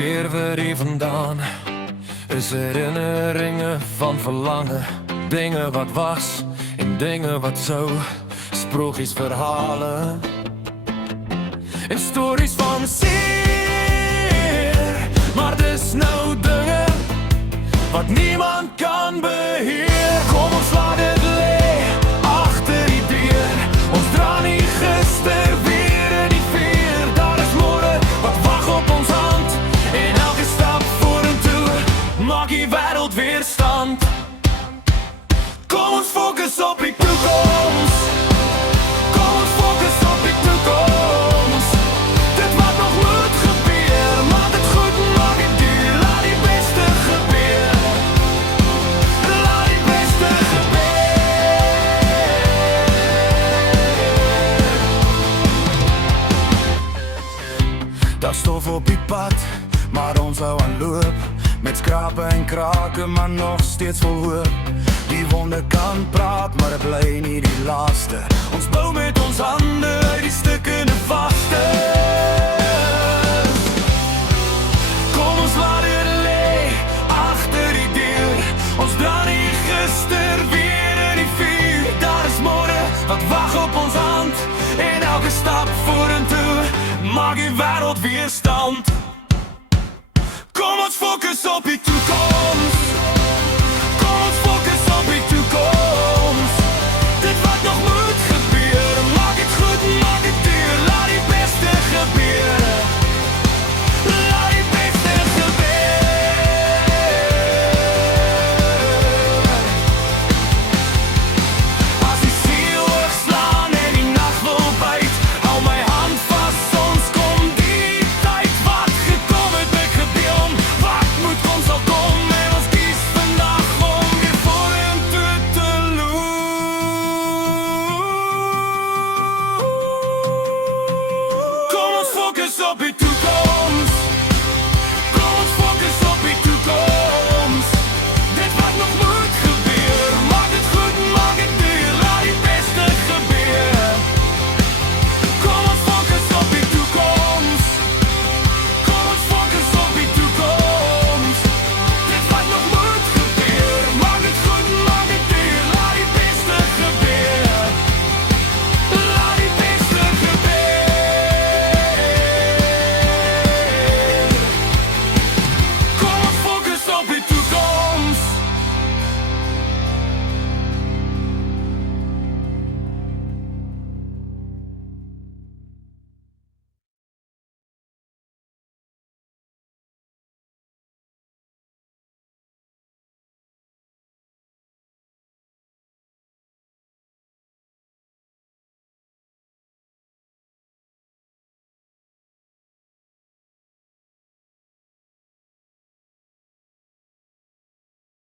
weer hier vandaan is herinneringen van verlangen. Dingen wat was en dingen wat zo. Sprookjes, verhalen en stories van zeer. Maar dus nou dingen wat niemand kan beheren. Kom ons laat het lee achter die deur. Ons dra niet gisteren weer in die veer. Daar is morgen wat wacht op ons hand. In elke stap voor en toe maak die wereld weer stand. Kom ons focus op die toekomst. Kom ons focus op die toekomst. Dit wat nog moet gebeuren, maak het goed, maak het duur. Laat die beste gebeuren. Laat die beste gebeuren. Daar stof op die pad, maar ons hou aan loop. Met skrapen en kraken, maar nog steeds vol hoop. Die wonde kan praat, maar het bly nie die laaste. Ons bou met ons handen uit die stukken vaste. Kom ons laat het lee achter die deur. Ons dra nie gister weer in die vuur. Daar is morgen wat wacht op ons hand. En elke stap voor en toe maak die wereld weer stand. Kom ons focus op die toekomst.